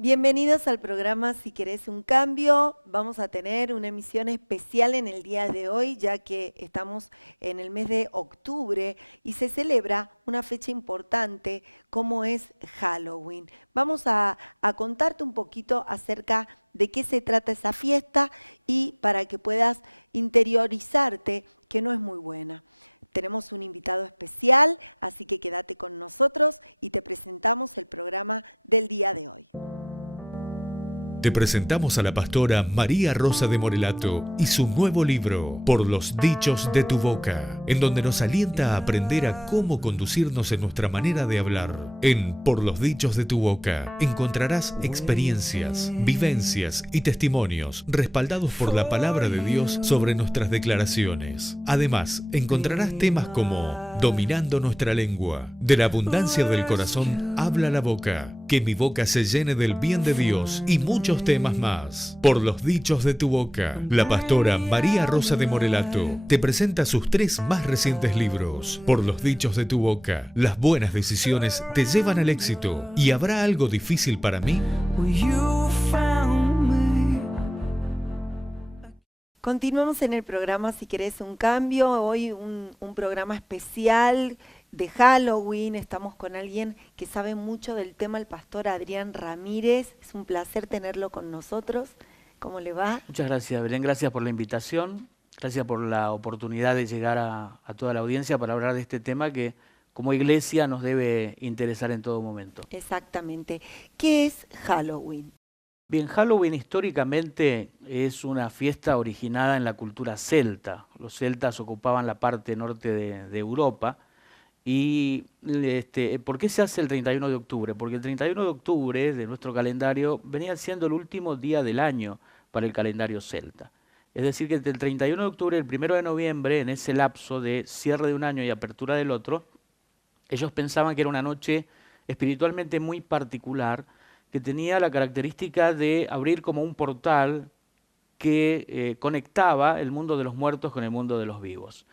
Bienvenidos al programa Si querés un cambio. Vamos a tener una emisión especial en el día de hoy, ya que estamos en el mes de octubre y se celebra una fecha importante como es Halloween. Vamos a contarte un poquito acerca de qué se trata esa fiesta y para que puedas interiorizarte que no es muy buena. Tenemos un invitado especial, así que quédate con nosotros y te presentamos el programa del día de hoy. Te presentamos a la pastora María Rosa de Morelato y su nuevo libro, Por los dichos de tu boca, en donde nos alienta a aprender a cómo conducirnos en nuestra manera de hablar. En Por los dichos de tu boca encontrarás experiencias, vivencias y testimonios respaldados por la palabra de Dios sobre nuestras declaraciones. Además, encontrarás temas como Dominando nuestra lengua, de la abundancia del corazón habla la boca, que mi boca se llene del bien de Dios y muchos temas más. Por los dichos de tu boca, la pastora María Rosa de Morelato te presenta sus 3 más recientes libros. Por los dichos de tu boca, las buenas decisiones te llevan al éxito. ¿Y habrá algo difícil para mí? Continuamos en el programa Si querés un cambio. Hoy un programa especial de Halloween. Estamos con alguien que sabe mucho del tema, el pastor Adrián Ramírez. Es un placer tenerlo con nosotros. ¿Cómo le va? Muchas gracias, Belén. Gracias por la invitación. Gracias por la oportunidad de llegar a toda la audiencia para hablar de este tema que como iglesia nos debe interesar en todo momento. Exactamente. ¿Qué es Halloween? Bien, Halloween históricamente es una fiesta originada en la cultura celta. Los celtas ocupaban la parte norte de Europa. ¿Y por qué se hace el 31 de octubre? Porque el 31 de octubre de nuestro calendario venía siendo el último día del año para el calendario celta. Es decir, que entre el 31 de octubre y el 1 de noviembre, en ese lapso de cierre de un año y apertura del otro, ellos pensaban que era una noche espiritualmente muy particular, que tenía la característica de abrir como un portal que conectaba el mundo de los muertos con el mundo de los vivos.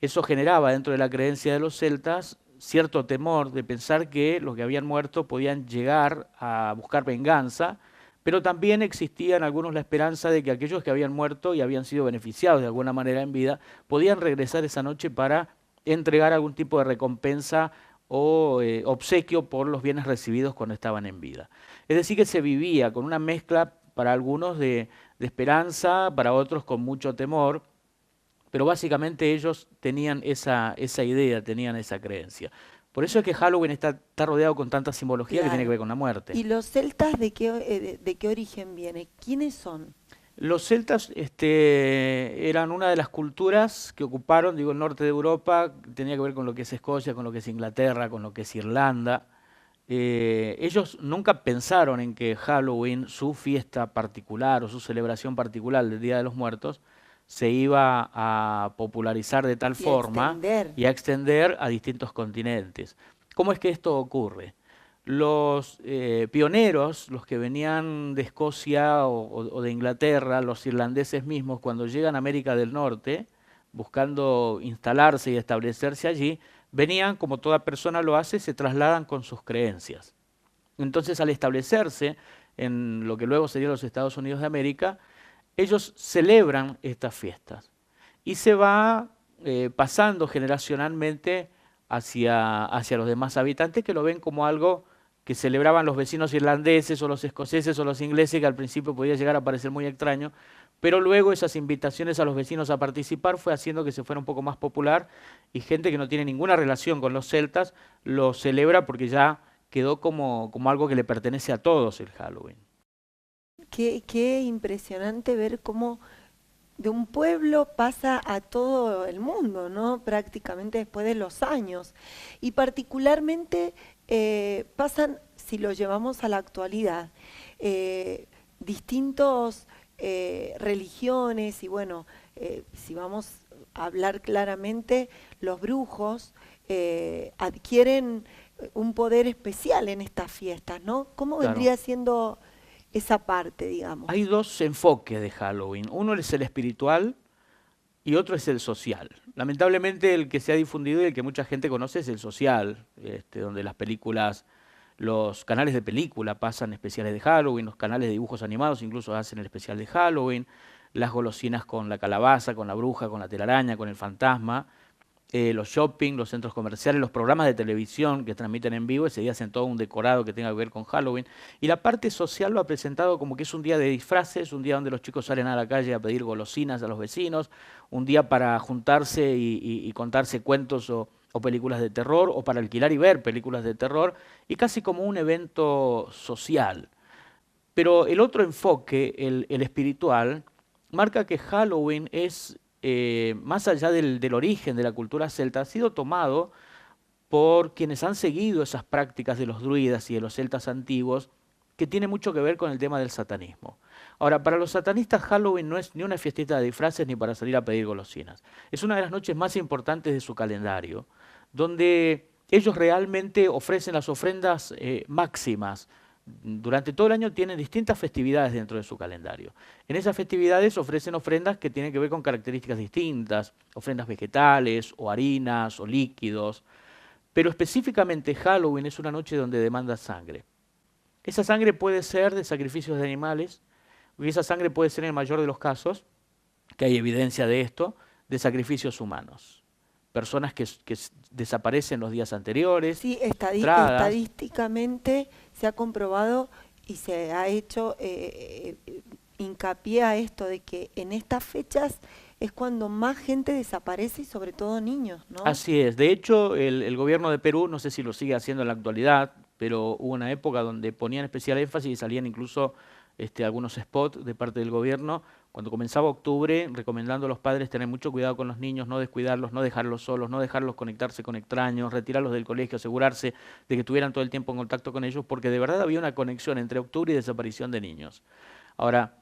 Eso generaba dentro de la creencia de los celtas cierto temor de pensar que los que habían muerto podían llegar a buscar venganza, pero también existía en algunos la esperanza de que aquellos que habían muerto y habían sido beneficiados de alguna manera en vida, podían regresar esa noche para entregar algún tipo de recompensa o obsequio por los bienes recibidos cuando estaban en vida. Es decir, que se vivía con una mezcla para algunos de esperanza, para otros con mucho temor, pero básicamente ellos tenían esa idea, tenían esa creencia. Por eso es que Halloween está rodeado con tanta simbología que tiene que ver con la muerte. ¿Y los celtas de qué origen viene? ¿Quiénes son? Los celtas eran una de las culturas que ocuparon, digo, el norte de Europa, tenía que ver con lo que es Escocia, con lo que es Inglaterra, con lo que es Irlanda. Ellos nunca pensaron en que Halloween, su fiesta particular o su celebración particular del Día de los Muertos, se iba a popularizar de tal forma y a extender a distintos continentes. ¿Cómo es que esto ocurre? Los pioneros, los que venían de Escocia o de Inglaterra, los irlandeses mismos, cuando llegan a América del Norte, buscando instalarse y establecerse allí, venían, como toda persona lo hace, se trasladan con sus creencias. Entonces, al establecerse en lo que luego serían los Estados Unidos de América, ellos celebran estas fiestas y se va pasando generacionalmente hacia los demás habitantes que lo ven como algo que celebraban los vecinos irlandeses o los escoceses o los ingleses, que al principio podía llegar a parecer muy extraño, pero luego esas invitaciones a los vecinos a participar fue haciendo que se fuera un poco más popular y gente que no tiene ninguna relación con los celtas lo celebra porque ya quedó como algo que le pertenece a todos el Halloween. Qué impresionante ver cómo de un pueblo pasa a todo el mundo, ¿no? Prácticamente después de los años. Y particularmente pasan, si lo llevamos a la actualidad, distintos religiones y bueno, si vamos a hablar claramente, los brujos adquieren un poder especial en estas fiestas, ¿no? ¿Cómo vendría siendo esa parte, digamos? Hay 2 enfoques de Halloween. Uno es el espiritual y otro es el social. Lamentablemente el que se ha difundido y el que mucha gente conoce es el social, donde las películas Los canales de película pasan especiales de Halloween, los canales de dibujos animados incluso hacen el especial de Halloween, las golosinas con la calabaza, con la bruja, con la telaraña, con el fantasma, los shopping, los centros comerciales, los programas de televisión que transmiten en vivo, ese día hacen todo un decorado que tenga que ver con Halloween. Y la parte social lo ha presentado como que es un día de disfraces, un día donde los chicos salen a la calle a pedir golosinas a los vecinos, un día para juntarse y contarse cuentos o películas de terror, o para alquilar y ver películas de terror, y casi como un evento social. Pero el otro enfoque, el espiritual, marca que Halloween es, más allá del origen de la cultura celta, ha sido tomado por quienes han seguido esas prácticas de los druidas y de los celtas antiguos, que tiene mucho que ver con el tema del satanismo. Ahora, para los satanistas Halloween no es ni una fiestita de disfraces ni para salir a pedir golosinas. Es una de las noches más importantes de su calendario, donde ellos realmente ofrecen las ofrendas máximas. Durante todo el año tienen distintas festividades dentro de su calendario. En esas festividades ofrecen ofrendas que tienen que ver con características distintas, ofrendas vegetales o harinas o líquidos, pero específicamente Halloween es una noche donde demanda sangre. Esa sangre puede ser de sacrificios de animales, y esa sangre puede ser en el mayor de los casos, que hay evidencia de esto, de sacrificios humanos. Personas que desaparecen los días anteriores. Sí, estadísticamente se ha comprobado y se ha hecho hincapié a esto de que en estas fechas es cuando más gente desaparece y sobre todo niños, ¿no? Así es. De hecho, el gobierno de Perú, no sé si lo sigue haciendo en la actualidad, pero hubo una época donde ponían especial énfasis y salían incluso algunos spots de parte del gobierno, cuando comenzaba octubre, recomendando a los padres tener mucho cuidado con los niños, no descuidarlos, no dejarlos solos, no dejarlos conectarse con extraños, retirarlos del colegio, asegurarse de que estuvieran todo el tiempo en contacto con ellos, porque de verdad había una conexión entre octubre y desaparición de niños. Ahora,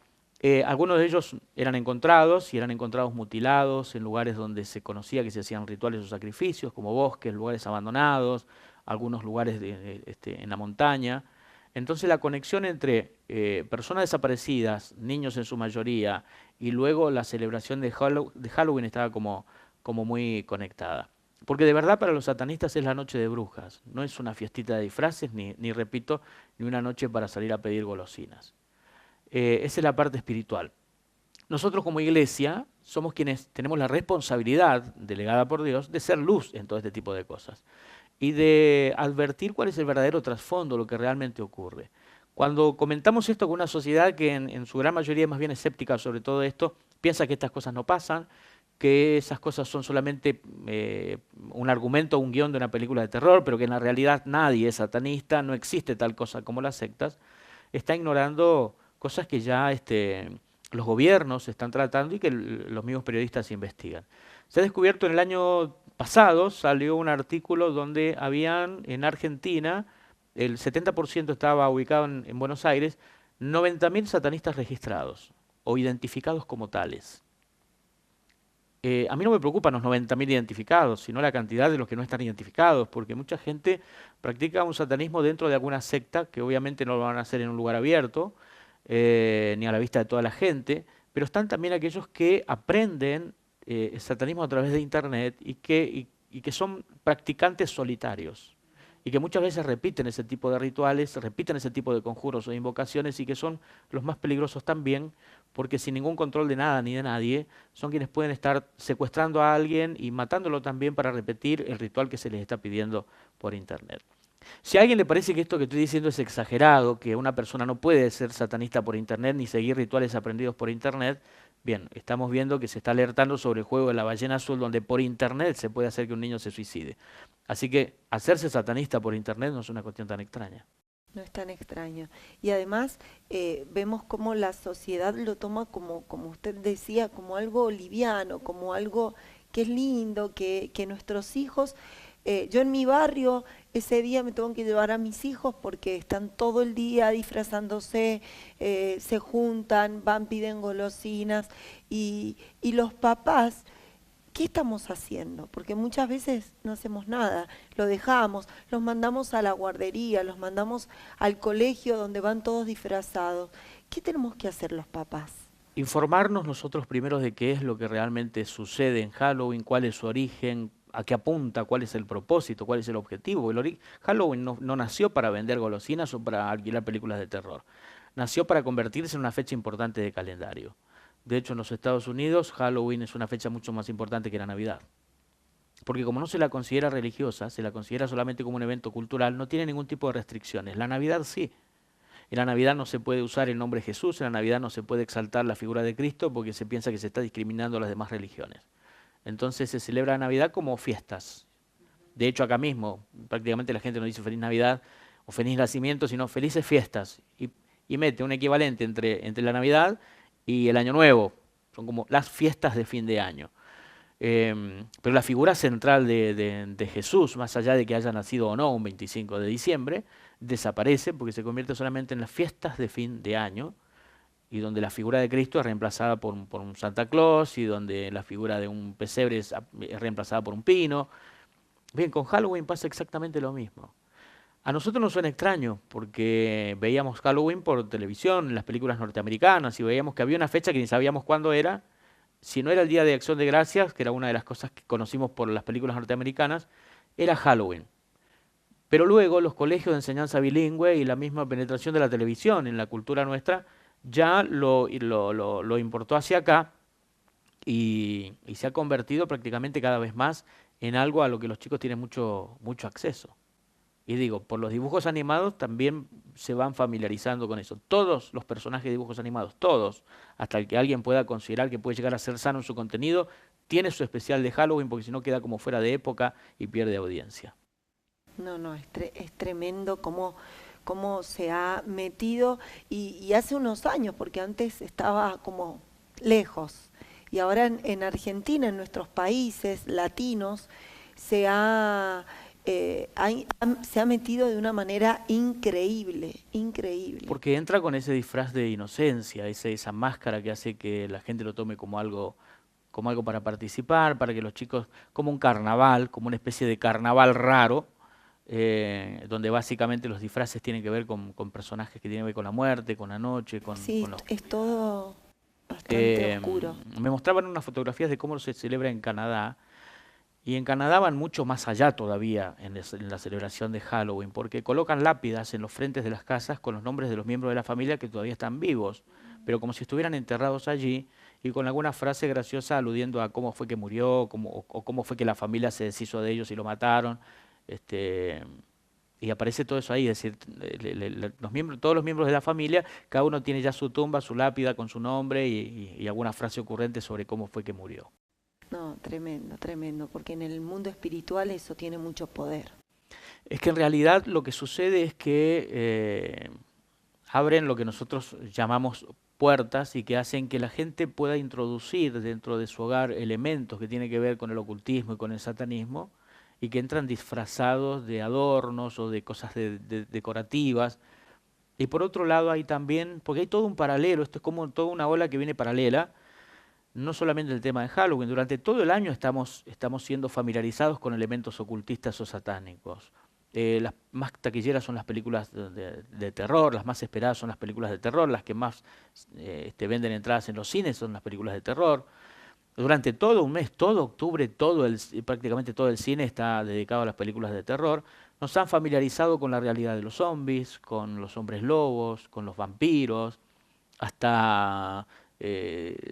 algunos de ellos eran encontrados y eran encontrados mutilados en lugares donde se conocía que se hacían rituales o sacrificios, como bosques, lugares abandonados, algunos lugares en la montaña. Entonces la conexión entre personas desaparecidas, niños en su mayoría, y luego la celebración de Halloween estaba como muy conectada. Porque de verdad para los satanistas es la noche de brujas, no es una fiestita de disfraces, ni repito, ni una noche para salir a pedir golosinas. Esa es la parte espiritual. Nosotros como iglesia somos quienes tenemos la responsabilidad, delegada por Dios, de ser luz en todo este tipo de cosas y de advertir cuál es el verdadero trasfondo, lo que realmente ocurre. Cuando comentamos esto con una sociedad que en su gran mayoría es más bien escéptica sobre todo esto, piensa que estas cosas no pasan, que esas cosas son solamente un argumento o un guión de una película de terror, pero que en la realidad nadie es satanista, no existe tal cosa como las sectas, está ignorando cosas que ya los gobiernos están tratando y que los mismos periodistas investigan. Se ha descubierto en el año pasado, salió un artículo donde habían en Argentina, el 70% estaba ubicado en Buenos Aires, 90.000 satanistas registrados o identificados como tales. A mí no me preocupan los 90.000 identificados, sino la cantidad de los que no están identificados, porque mucha gente practica un satanismo dentro de alguna secta, que obviamente no lo van a hacer en un lugar abierto, ni a la vista de toda la gente, pero están también aquellos que aprenden el satanismo a través de internet y que son practicantes solitarios y que muchas veces repiten ese tipo de rituales, repiten ese tipo de conjuros o de invocaciones y que son los más peligrosos también porque sin ningún control de nada ni de nadie son quienes pueden estar secuestrando a alguien y matándolo también para repetir el ritual que se les está pidiendo por internet. Si a alguien le parece que esto que estoy diciendo es exagerado, que una persona no puede ser satanista por internet ni seguir rituales aprendidos por internet, bien, estamos viendo que se está alertando sobre el juego de la ballena azul donde por internet se puede hacer que un niño se suicide. Así que hacerse satanista por internet no es una cuestión tan extraña. No es tan extraño. Y además vemos cómo la sociedad lo toma como usted decía, como algo liviano, como algo que es lindo, que nuestros hijos... yo en mi barrio ese día me tengo que llevar a mis hijos porque están todo el día disfrazándose, se juntan, van, piden golosinas y los papás, ¿qué estamos haciendo? Porque muchas veces no hacemos nada, lo dejamos, los mandamos a la guardería, los mandamos al colegio donde van todos disfrazados. ¿Qué tenemos que hacer los papás? Informarnos nosotros primero de qué es lo que realmente sucede en Halloween, cuál es su origen, a qué apunta, cuál es el propósito, cuál es el objetivo. Halloween no nació para vender golosinas o para alquilar películas de terror. Nació para convertirse en una fecha importante de calendario. De hecho, en los Estados Unidos, Halloween es una fecha mucho más importante que la Navidad. Porque como no se la considera religiosa, se la considera solamente como un evento cultural, no tiene ningún tipo de restricciones. La Navidad sí. En la Navidad no se puede usar el nombre Jesús, en la Navidad no se puede exaltar la figura de Cristo porque se piensa que se está discriminando a las demás religiones. Entonces se celebra la Navidad como fiestas. De hecho, acá mismo, prácticamente la gente no dice Feliz Navidad o Feliz Nacimiento, sino Felices Fiestas. Y mete un equivalente entre la Navidad y el Año Nuevo. Son como las fiestas de fin de año. Pero la figura central de Jesús, más allá de que haya nacido o no un 25 de diciembre, desaparece porque se convierte solamente en las fiestas de fin de año, y donde la figura de Cristo es reemplazada por un Santa Claus, y donde la figura de un pesebre es reemplazada por un pino. Bien, con Halloween pasa exactamente lo mismo. A nosotros nos suena extraño porque veíamos Halloween por televisión, en las películas norteamericanas, y veíamos que había una fecha que ni sabíamos cuándo era. Si no era el Día de Acción de Gracias, que era una de las cosas que conocimos por las películas norteamericanas, era Halloween. Pero luego los colegios de enseñanza bilingüe y la misma penetración de la televisión en la cultura nuestra ya lo importó hacia acá, y se ha convertido prácticamente cada vez más en algo a lo que los chicos tienen mucho acceso. Y digo, por los dibujos animados también se van familiarizando con eso. Todos los personajes de dibujos animados, todos, hasta el que alguien pueda considerar que puede llegar a ser sano en su contenido, tiene su especial de Halloween, porque si no queda como fuera de época y pierde audiencia. No, es tremendo cómo se ha metido y hace unos años, porque antes estaba como lejos. Y ahora en Argentina, en nuestros países latinos, se ha metido de una manera increíble. Porque entra con ese disfraz de inocencia, esa máscara que hace que la gente lo tome como algo para participar, para que los chicos, como un carnaval, como una especie de carnaval raro, donde básicamente los disfraces tienen que ver con personajes que tienen que ver con la muerte, con la noche, Sí, con los... es todo bastante oscuro. Me mostraban unas fotografías de cómo se celebra en Canadá, y en Canadá van mucho más allá todavía en la celebración de Halloween, porque colocan lápidas en los frentes de las casas con los nombres de los miembros de la familia que todavía están vivos, pero como si estuvieran enterrados allí, y con alguna frase graciosa aludiendo a cómo fue que murió, o cómo fue que la familia se deshizo de ellos y lo mataron. Y aparece todo eso ahí, es decir, todos los miembros de la familia, cada uno tiene ya su tumba, su lápida con su nombre y alguna frase ocurrente sobre cómo fue que murió. No, tremendo, porque en el mundo espiritual eso tiene mucho poder. Es que en realidad lo que sucede es que abren lo que nosotros llamamos puertas, y que hacen que la gente pueda introducir dentro de su hogar elementos que tienen que ver con el ocultismo y con el satanismo, y que entran disfrazados de adornos o de cosas decorativas. Y por otro lado hay también, porque hay todo un paralelo, esto es como toda una ola que viene paralela, no solamente el tema de Halloween, durante todo el año estamos siendo familiarizados con elementos ocultistas o satánicos. Las más taquilleras son las películas de terror, las más esperadas son las películas de terror, las que más venden entradas en los cines son las películas de terror. Durante todo un mes, todo octubre, prácticamente todo el cine está dedicado a las películas de terror. Nos han familiarizado con la realidad de los zombies, con los hombres lobos, con los vampiros. Hasta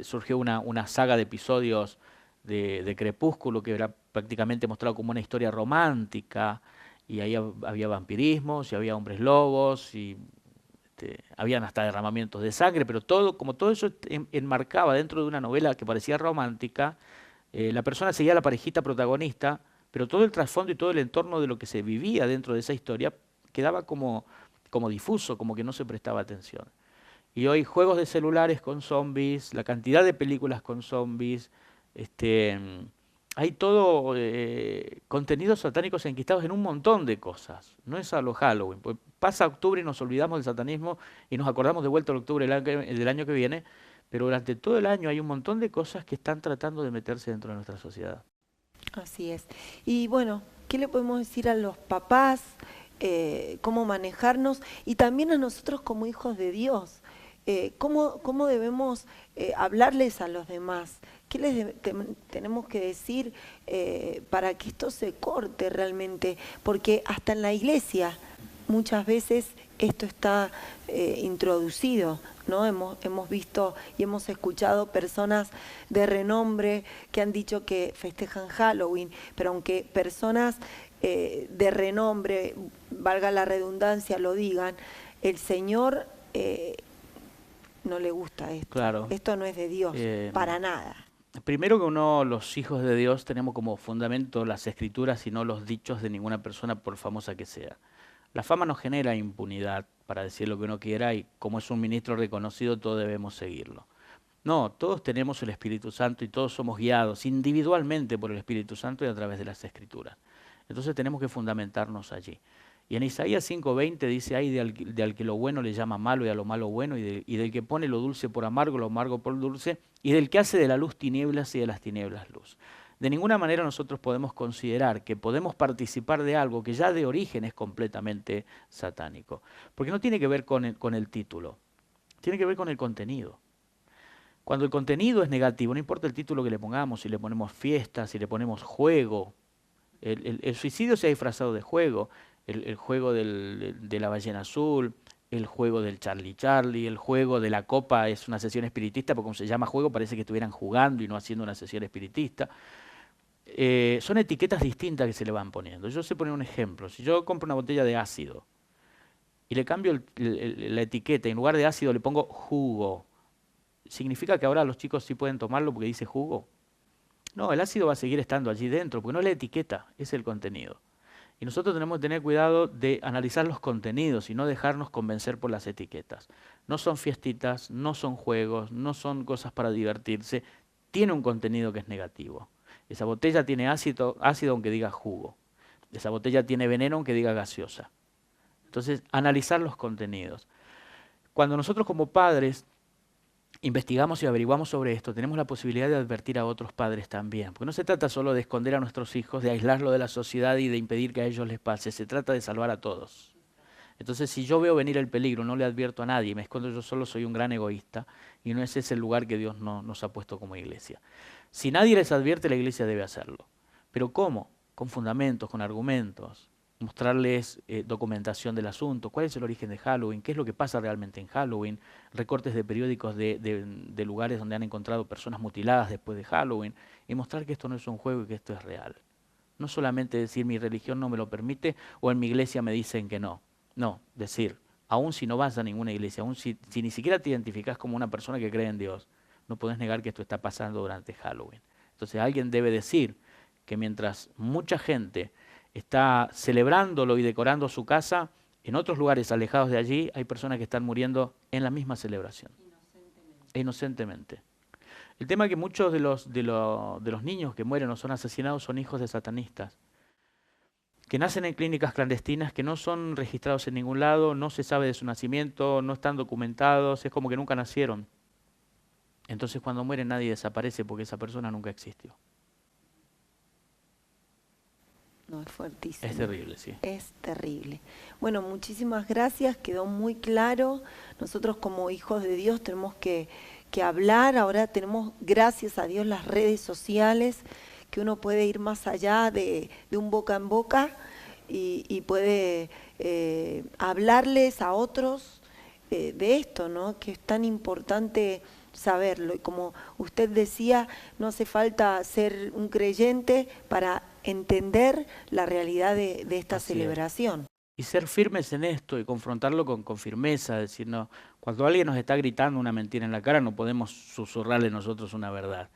surgió una saga de episodios de Crepúsculo que era prácticamente mostrado como una historia romántica. Y ahí había vampirismos, y había hombres lobos, y habían hasta derramamientos de sangre, pero todo eso enmarcaba dentro de una novela que parecía romántica. La persona seguía a la parejita protagonista, pero todo el trasfondo y todo el entorno de lo que se vivía dentro de esa historia quedaba como difuso, como que no se prestaba atención. Y hoy juegos de celulares con zombies, la cantidad de películas con zombies, hay todo contenidos satánicos enquistados en un montón de cosas. No es solo Halloween. Pues pasa octubre y nos olvidamos del satanismo y nos acordamos de vuelta al octubre del año que viene, pero durante todo el año hay un montón de cosas que están tratando de meterse dentro de nuestra sociedad. Así es. Y bueno, ¿qué le podemos decir a los papás? Cómo manejarnos, y también a nosotros como hijos de Dios. ¿Cómo debemos hablarles a los demás? ¿Qué tenemos que decir para que esto se corte realmente? Porque hasta en la iglesia muchas veces esto está introducido, ¿no? Hemos visto y hemos escuchado personas de renombre que han dicho que festejan Halloween, pero aunque personas de renombre, valga la redundancia, lo digan, el Señor no le gusta esto. Claro. Esto no es de Dios, para nada. Primero que los hijos de Dios, tenemos como fundamento las escrituras y no los dichos de ninguna persona, por famosa que sea. La fama nos genera impunidad para decir lo que uno quiera y como es un ministro reconocido, todos debemos seguirlo. No, todos tenemos el Espíritu Santo y todos somos guiados individualmente por el Espíritu Santo y a través de las escrituras. Entonces tenemos que fundamentarnos allí. Y en Isaías 5:20 dice, ay de al que lo bueno le llama malo y a lo malo bueno, y del que pone lo dulce por amargo, lo amargo por dulce, y del que hace de la luz tinieblas y de las tinieblas luz. De ninguna manera nosotros podemos considerar que podemos participar de algo que ya de origen es completamente satánico. Porque no tiene que ver con el título, tiene que ver con el contenido. Cuando el contenido es negativo, no importa el título que le pongamos, si le ponemos fiesta, si le ponemos juego, el suicidio se ha disfrazado de juego, el juego de la ballena azul, el juego del Charlie, el juego de la copa es una sesión espiritista, porque como se llama juego parece que estuvieran jugando y no haciendo una sesión espiritista. Son etiquetas distintas que se le van poniendo. Yo sé poner un ejemplo. Si yo compro una botella de ácido y le cambio la etiqueta y en lugar de ácido le pongo jugo, ¿significa que ahora los chicos sí pueden tomarlo porque dice jugo? No, el ácido va a seguir estando allí dentro, porque no es la etiqueta, es el contenido. Y nosotros tenemos que tener cuidado de analizar los contenidos y no dejarnos convencer por las etiquetas. No son fiestitas, no son juegos, no son cosas para divertirse, tiene un contenido que es negativo. Esa botella tiene ácido aunque diga jugo. Esa botella tiene veneno aunque diga gaseosa. Entonces, analizar los contenidos. Cuando nosotros como padres investigamos y averiguamos sobre esto, tenemos la posibilidad de advertir a otros padres también. Porque no se trata solo de esconder a nuestros hijos, de aislarlo de la sociedad y de impedir que a ellos les pase. Se trata de salvar a todos. Entonces, si yo veo venir el peligro, no le advierto a nadie, me escondo yo solo, soy un gran egoísta. Y no es ese el lugar que Dios nos ha puesto como iglesia. Si nadie les advierte, la iglesia debe hacerlo. ¿Pero cómo? Con fundamentos, con argumentos. Mostrarles documentación del asunto, cuál es el origen de Halloween, qué es lo que pasa realmente en Halloween, recortes de periódicos de lugares donde han encontrado personas mutiladas después de Halloween, y mostrar que esto no es un juego y que esto es real. No solamente decir mi religión no me lo permite o en mi iglesia me dicen que no. No, decir, aun si no vas a ninguna iglesia, aun si ni siquiera te identificas como una persona que cree en Dios, no podés negar que esto está pasando durante Halloween. Entonces alguien debe decir que mientras mucha gente está celebrándolo y decorando su casa, en otros lugares alejados de allí hay personas que están muriendo en la misma celebración. Inocentemente. El tema es que muchos de los niños que mueren o son asesinados son hijos de satanistas, que nacen en clínicas clandestinas, que no son registrados en ningún lado, no se sabe de su nacimiento, no están documentados, es como que nunca nacieron. Entonces cuando mueren nadie desaparece porque esa persona nunca existió. No, es fuertísimo. Es terrible, sí. Es terrible. Bueno, muchísimas gracias, quedó muy claro. Nosotros como hijos de Dios tenemos que hablar. Ahora tenemos, gracias a Dios, las redes sociales, que uno puede ir más allá de un boca en boca y puede hablarles a otros de esto, ¿no? Que es tan importante saberlo. Y como usted decía, no hace falta ser un creyente para entender la realidad de esta celebración. Y ser firmes en esto y confrontarlo con firmeza, decir, no, cuando alguien nos está gritando una mentira en la cara, no podemos susurrarle nosotros una verdad.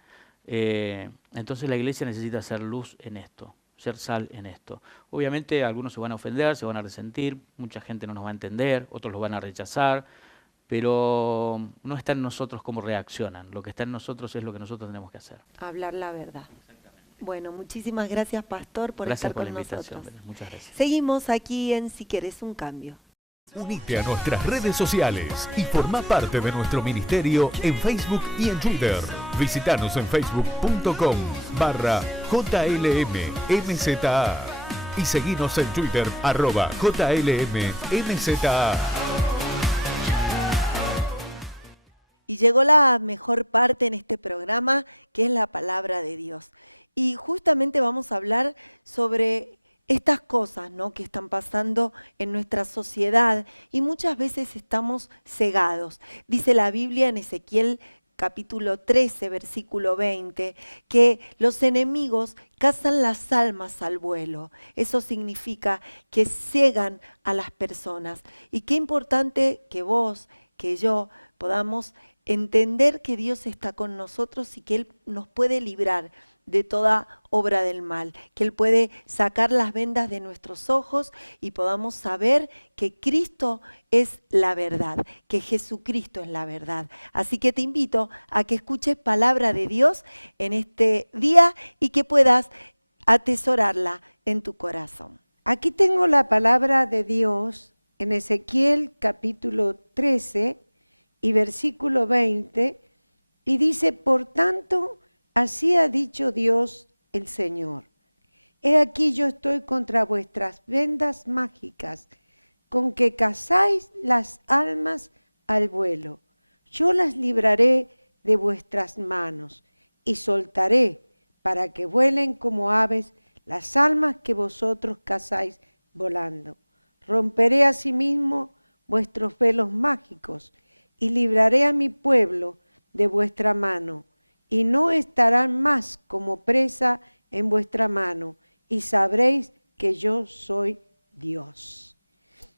Entonces la iglesia necesita ser luz en esto, ser sal en esto. Obviamente algunos se van a ofender, se van a resentir, mucha gente no nos va a entender, otros lo van a rechazar, pero no está en nosotros cómo reaccionan, lo que está en nosotros es lo que nosotros tenemos que hacer. Hablar la verdad. Bueno, muchísimas gracias, Pastor, por estar con nosotros. Gracias por la invitación, muchas gracias. Seguimos aquí en Si Querés un Cambio. Unite a nuestras redes sociales y forma parte de nuestro ministerio en Facebook y en Twitter. Visítanos en facebook.com/JLMMZA y seguinos en Twitter @JLMMZA. Y llegó la mejor parte en este programa, que es la palabra de Dios. Y justamente vamos a hablar sobre estas cosas, ¿no?, que están pasando en nuestra sociedad y muchas veces estamos cegados. Dice la Biblia en Ezequiel capítulo 13, versículo 20, que los enemigos cazan las almas al vuelo. Eso significa que cegan a las personas. Y qué importante que vos, que yo, podamos entender que Dios está con nosotros y que Él nos puede librar de toda obra del mal, que Él puede sacar las vendas de nuestros ojos y podamos saber que Cristo es la verdad, que Jesucristo es la verdad. Así que te invito a que escuches palabra de Dios en este día y que puedas atesorarla en tu corazón. Aquí tengo la palabra de Dios en Ezequiel capítulo 13 y versículo 20, y dice: por tanto, así ha dicho Dios el Señor. He aquí yo estoy contra vuestras vendas mágicas, con que cazáis las almas al vuelo. Yo las libraré de vuestras manos, y soltaré para que vuelen como aves las almas que vosotros cazáis volando. Romperé asimismo vuestros velos mágicos, y libraré a mi pueblo de vuestra mano, y no estarán más como presa en vuestra mano, y sabréis que yo soy Dios.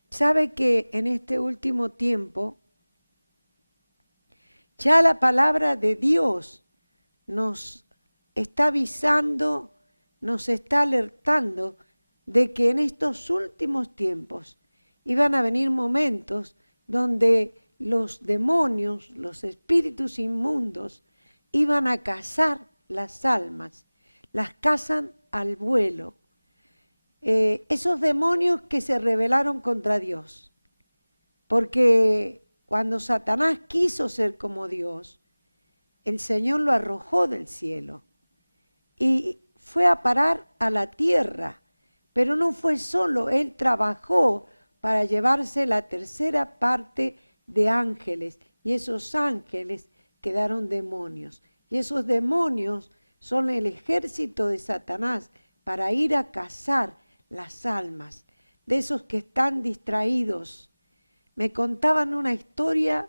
Sabe que en este último tiempo ya la palabra de Dios nos está avisando, nos está alertando de que en estos últimos tiempos iban a venir momentos donde los demonios, los espíritus inmundos, iban a cazar las almas, las cazan al vuelo. Esos demonios que se rebelaron contra Dios, porque cuando Satanás quiso ser como Dios, el Señor lo arrojó del cielo y fue a parar a la tierra, pero no fue solo, Él trabajó para llevarse la tercera parte de ángeles, y esos ángeles quedaron demonios, y esos demonios son el ejército de Satanás para ir a cazar las almas de esos que están distraídos. Me contaban una historia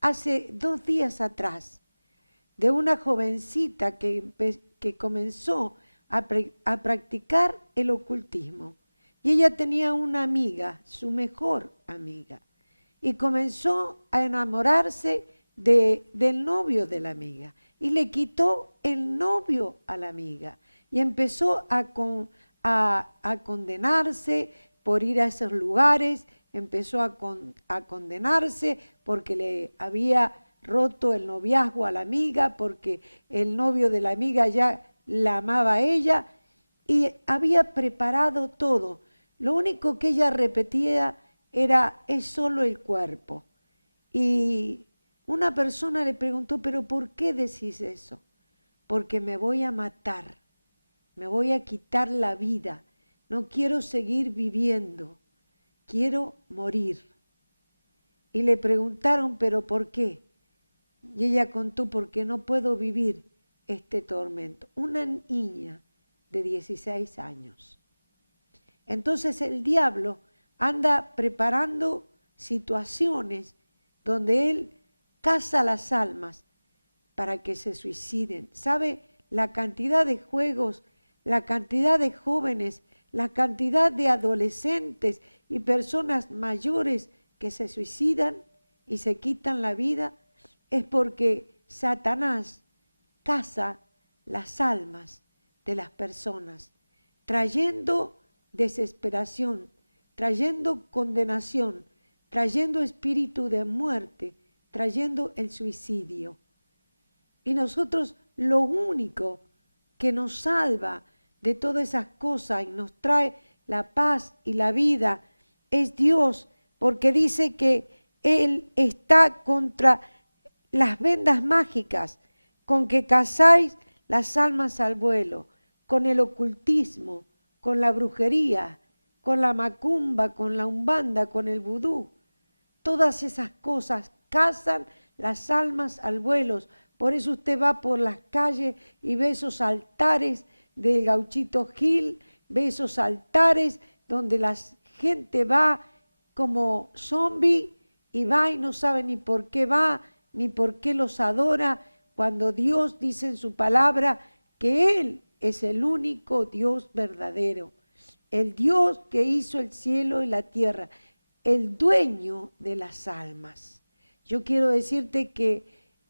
hace 2 días atrás de una jovencita que comenzó a practicar el ocultismo. Y ella tenía una amiga, su mejor amiga, y comenzó a enamorarse del novio de la amiga, y le quitó el novio a la amiga, y empezó a condenarse por ir a esos lugares, empezó a condenarse porque le había roto el noviazgo a la amiga, porque el novio de la amiga ya la amaba a ella, y había preparado todo. Lo único que ella repetía era: es solo el cuerpo. Y una persona le preguntó: ¿pero por qué decís eso? Porque me voy a matar, me voy a quitar la vida, no quiero seguir viviendo, quiero morir. Y le preguntaron: ¿pero por qué? Y ella contó: porque no puedo vivir este tormento. Una niña de 16 años. Entonces el diablo anda preparando situaciones donde él caza las almas para que se suiciden. ¿Sabe la cantidad de juegos, la cantidad de jóvenes, la cantidad de adolescentes y personas mayores que se suicidan y se quitan la vida? Es porque Satanás caza las almas de las personas, trayendo desesperación, trayendo condenación, trayendo espíritu de muerte, trayendo el suicidio. Y nosotros lo único que nos salva de todas esas cosas y nos trae la paz y la vida es Dios, porque dice que Él está contra las vendas mágicas, con que cazáis las almas al vuelo, con el ocultismo, con la brujería, con la macumba, con la umbanda, con el vudú. todas esas cosas cazan las almas al vuelo. Por eso usted va por las calles y ve esos altares del Gauchito Gil, ve esos altares donde la gente va como zombie y va y no sabe ni por qué va, ni por qué los adora, cuando Dios dice en su palabra que Él es el único Dios verdadero, el Dios que hizo el cielo y la tierra, el dueño de las almas. Yo quiero decirte que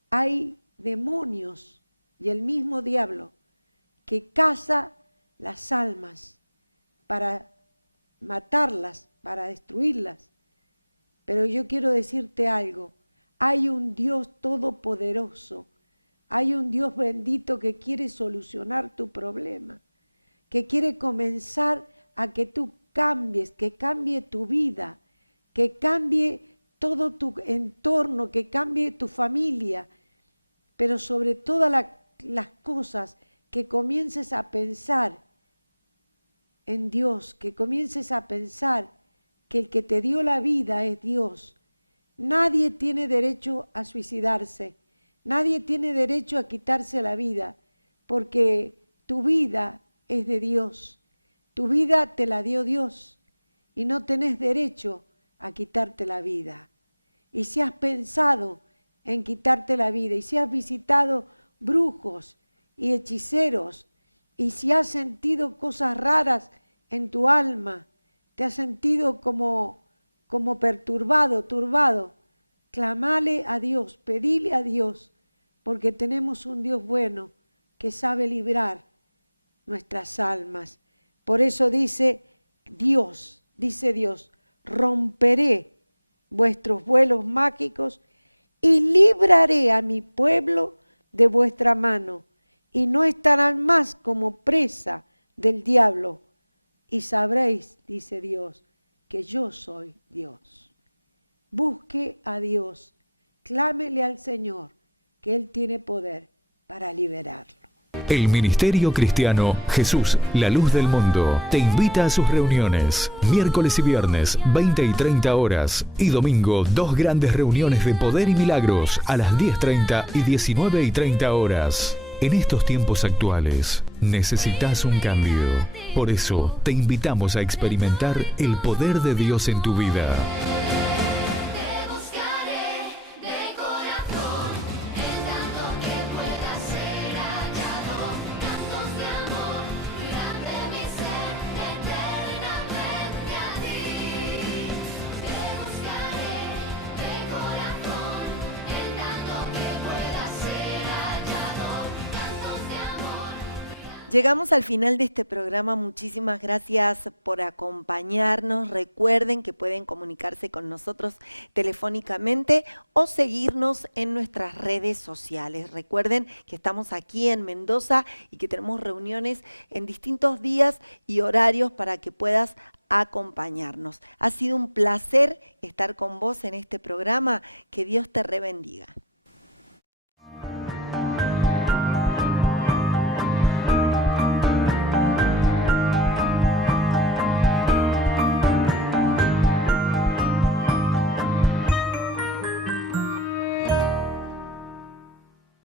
hay demonios y el mismo diablo que caza las almas para matarlas, para destruirlas. Pero yo quiero decirte algo, hay un Dios todopoderoso, hay un Dios bendito que quiere solucionar tu problema, que quiere comenzar a que tú cambies, que cambie tu vida, que cambie todo tu entorno, que cambie tu familia, pero sobre todas las cosas, que comiences a pensar en Dios, que comiences a pensar que el que te dio la vida es Dios. Nadie tiene derecho a suicidarse, nadie tiene derecho a quitarse la vida, porque tu vida es de Dios, tu vida te la dio Dios y no tenés derecho a quitarte la vida. Y si has pensado en quitarte la vida, y si has visitado brujos y hechiceros, y si has sentido cosas raras en tu alma, te has sentido como turbado, clamale a Dios, pedile a Dios, porque tenemos un Dios bueno que sabe librar nuestras almas. Por eso dice Dios, romperé vuestros vuelos mágicos y libraré a mi pueblo de vuestra mano, y no estarán más como presa del diablo. Y sabréis, dice Dios, que yo soy Dios. Busque a Dios, clámele al Señor, que Él tiene poder para liberarlo. El Ministerio Cristiano Jesús, la Luz del Mundo, te invita a sus reuniones. Miércoles y viernes, 20 y 30 horas. Y domingo, 2 grandes reuniones de poder y milagros a las 10:30 y 19 y 30 horas. En estos tiempos actuales, necesitas un cambio. Por eso, te invitamos a experimentar el poder de Dios en tu vida. Llegamos al final de este programa. Muchísimas gracias por acompañarnos. Recuerden que pueden comunicarse con nosotros telefónicamente o seguirnos en nuestras redes sociales. Recuerden que estamos aquí en Mendoza y que tenemos reuniones en distintos días y horarios para que puedas acompañarnos. Ha sido un placer estar con vos en este programa. Que Dios te rebendiga.